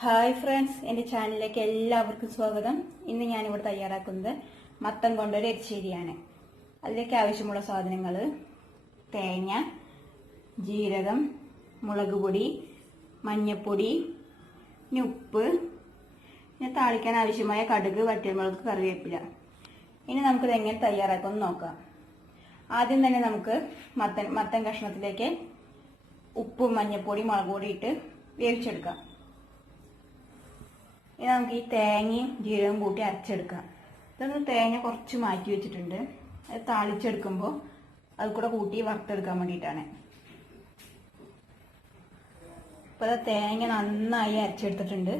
Hi friends എന്റെ ചാനലിലേക്ക് എല്ലാവർക്കും സ്വാഗതം. ഇന്ന് ഞാനിവിടെ തയ്യാറാക്കുന്നത് മത്തം കൊണ്ടൊരു എരിശ്ശേരിയാണ്. അതിലേക്ക് ആവശ്യമുള്ള സാധനങ്ങൾ തേങ്ങ ജീരകം മുളക് പൊടി മഞ്ഞപ്പൊടി ഉപ്പ് പിന്നെ താളിക്കാൻ ആവശ്യമായ കടുക് വറ്റൽമുളക് കറിവേപ്പില. ഇനി നമുക്കിത് എങ്ങനെ തയ്യാറാക്കുമെന്ന് നോക്കാം. ആദ്യം തന്നെ നമുക്ക് മത്തൻ മത്തൻ കഷ്ണത്തിലേക്ക് ഉപ്പും മഞ്ഞപ്പൊടി മുളക് പൊടി ഇട്ട് വേവിച്ചെടുക്കാം. ഇനി നമുക്ക് ഈ തേങ്ങയും ജീരകവും കൂട്ടി അരച്ചെടുക്കാം. ഇതൊന്ന് തേങ്ങ കുറച്ച് മാറ്റി വെച്ചിട്ടുണ്ട്. അത് താളിച്ചെടുക്കുമ്പോൾ അത് കൂടെ കൂട്ടി വറുത്തെടുക്കാൻ വേണ്ടിയിട്ടാണ്. ഇപ്പൊ അത് തേങ്ങ നന്നായി അരച്ചെടുത്തിട്ടുണ്ട്.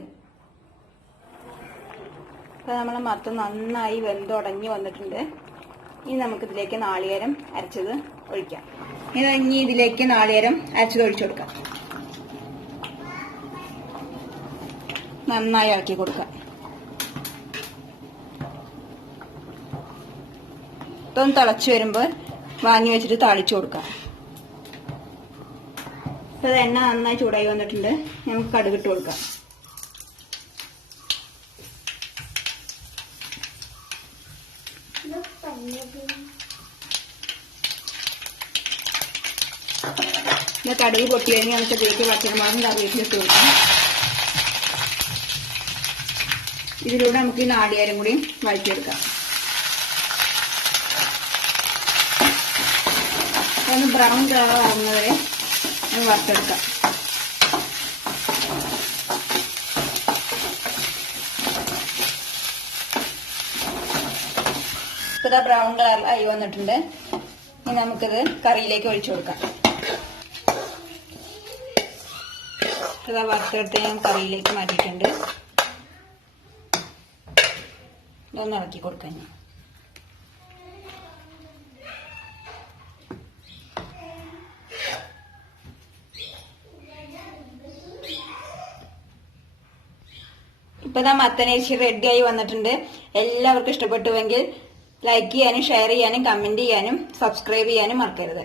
ഇപ്പൊ നമ്മൾ മത്തം നന്നായി വെന്തുടങ്ങി വന്നിട്ടുണ്ട്. ഇനി നമുക്ക് ഇതിലേക്ക് നാളികേരം അരച്ചത് ഒഴിക്കാം. ഇനി ഇനി ഇതിലേക്ക് നാളികേരം അരച്ചത് ഒഴിച്ചു കൊടുക്കാം. നന്നായി ഇളക്കി കൊടുക്കാം. ഇതൊന്ന് തിളച്ച് വരുമ്പോൾ വാങ്ങി വെച്ചിട്ട് താളിച്ചു കൊടുക്കാം. ഇപ്പൊ ഇത് എണ്ണ നന്നായി ചൂടായി വന്നിട്ടുണ്ട്. നമുക്ക് കടുകിട്ട് കൊടുക്കാം. കടുക് പൊട്ടി കഴിഞ്ഞാൽ നമുക്ക് വീട്ടിൽ പച്ചമുളകും കറിവേപ്പിലിട്ട് കൊടുക്കാം. ഇതിലൂടെ നമുക്ക് ഈ നാടിയാരും കൂടി വഴറ്റിയെടുക്കാം. ഒന്ന് ബ്രൗൺ കളർ ആകുന്നവരെ വറുത്തെടുക്കാം. ഇപ്പൊ ബ്രൗൺ കളർ ആയി വന്നിട്ടുണ്ട്. ഇനി നമുക്കിത് കറിയിലേക്ക് ഒഴിച്ചു കൊടുക്കാം. ഇതാ വറുത്തെടുത്ത് ഞാൻ കറിയിലേക്ക് മാറ്റിയിട്ടുണ്ട്. ഒന്ന് ഇളക്കി കൊടുക്കാൻ ഞാൻ ഇപ്പൊ ഇതാ മത്തനേശി റെഡി ആയി വന്നിട്ടുണ്ട്. എല്ലാവർക്കും ഇഷ്ടപ്പെട്ടുവെങ്കിൽ ലൈക്ക് ചെയ്യാനും ഷെയർ ചെയ്യാനും കമന്റ് ചെയ്യാനും സബ്സ്ക്രൈബ് ചെയ്യാനും മറക്കരുത്.